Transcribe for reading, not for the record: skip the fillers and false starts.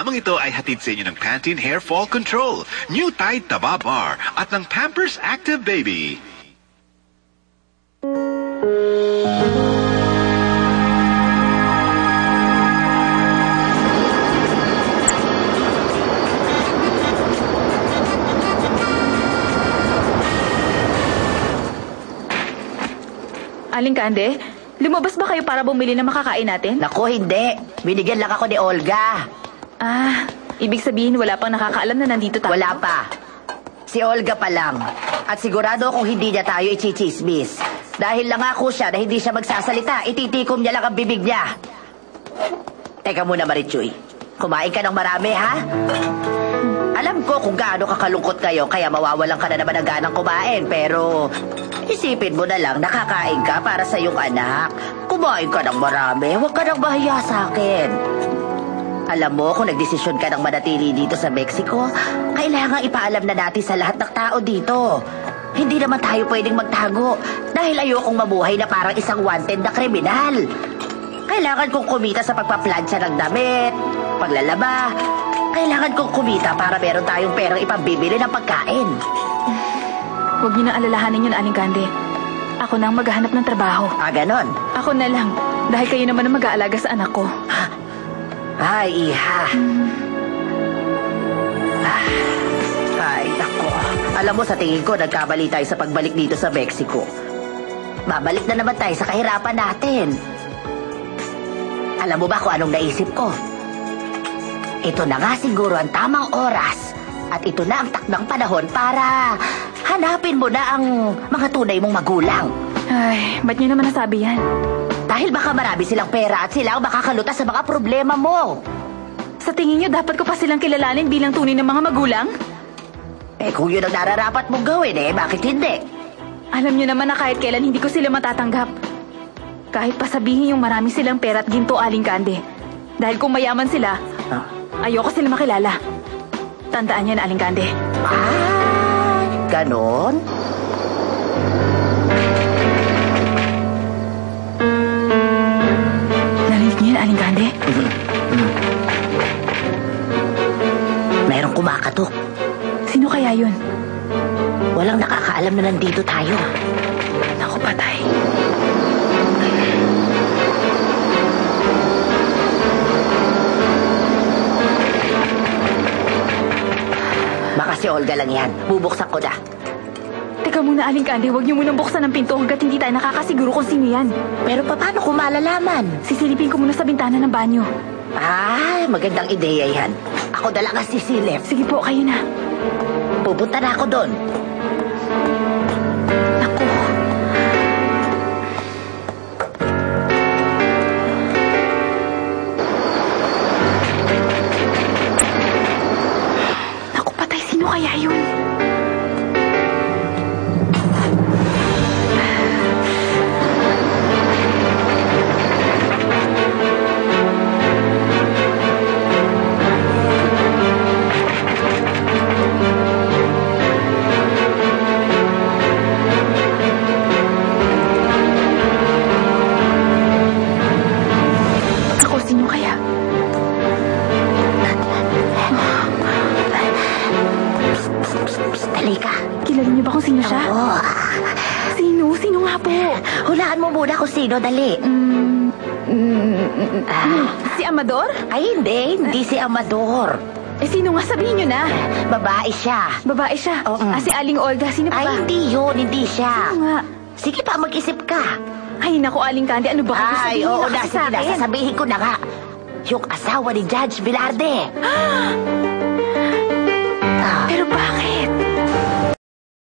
Programang ito ay hatid sa inyo ng Pantene Hair Fall Control, New Tide Taba Bar, at ng Pampers Active Baby. Aling Kande, lumabas ba kayo para bumili ng makakain natin? Naku, hindi. Binigyan lang ako ni Olga. Ah, ibig sabihin wala pang nakakaalam na nandito tayo? Wala pa. Si Olga pa lang. At sigurado akong hindi niya tayo ichichismis. Dahil lang ako siya na hindi siya magsasalita, ititikom niya lang ang bibig niya. Teka muna, Marichuy. Kumain ka ng marami, ha? Alam ko kung gaano kakalungkot kayo, kaya mawawalan ka na naman ng ganang kumain. Pero isipin mo na lang, nakakain ka para sa iyong anak. Kumain ka ng marami, huwag ka nang mahiya sa akin. Alam mo, kung nagdesisyon ka ng manatili dito sa Mexico, kailangan ipaalam na natin sa lahat ng tao dito. Hindi naman tayo pwedeng magtago dahil ayokong mabuhay na parang isang wanted na kriminal. Kailangan kong kumita sa pagpaplansya ng damit, paglalaba. Kailangan kong kumita para meron tayong perang ipambibili ng pagkain. Huwag niyo nang alalahanin yun, Aling Kande. Ako na ang maghahanap ng trabaho. Ah, ganon? Ako na lang, dahil kayo naman ang mag-aalaga sa anak ko. Ay, iha. Ay, nako. Alam mo, sa tingin ko, nagkamali tayo sa pagbalik dito sa Mexico. Babalik na naman tayo sa kahirapan natin. Alam mo ba kung anong naisip ko? Ito na nga siguro ang tamang oras. At ito na ang takdang panahon para hanapin mo na ang mga tunay mong magulang. Ay, ba't niyo naman nasabi yan? Dahil baka marami silang pera at sila ang makakalutas sa mga problema mo. Sa tingin niyo, dapat ko pa silang kilalanin bilang tunay ng mga magulang? Eh kung yun ang nararapat mong gawin, bakit hindi? Alam niyo naman na kahit kailan hindi ko sila matatanggap. Kahit pa sabihin yung marami silang pera at ginto, Aling Kande. Dahil kung mayaman sila, ayoko sila makilala. Tandaan niyo na, Aling Kande. Ah, ganon? Narinig niyo yan, Aling Kande? Merong kumakatok. Sino kaya yun? Walang nakakaalam na nandito tayo. Naku, patay. Baka si Olga lang yan. Bubuksan ko na. Teka muna, Aling Kande. Huwag niyo munang buksan ang pinto hanggat hindi tayo nakakasiguro kung sino yan. Pero paano ko malalaman? Sisilipin ko muna sa bintana ng banyo. Ah, magandang ideya yan. Ako na lang ang sisilip. Sige po, kayo na. Pupunta na ako doon. Naku. Naku, patay. Sino kaya yun? Sino siya? Oo. Sino? Sino nga po? Hulaan mo muna kung sino, dali. Si Amador? Ay, hindi si Amador. Eh, sino nga? Sabihin niyo na. Babae siya. Babae siya? Si Aling Olga. Sino pa Ay, ba? hindi yun. Hindi siya. Sino nga? Sige pa, mag-isip ka. Ay, naku, Aling Candy. Ano ba kung sabihin oo na na, kasi sige sa na. akin? Sasabihin ko na nga. Yung asawa ni Judge Velarde. Pero bakit?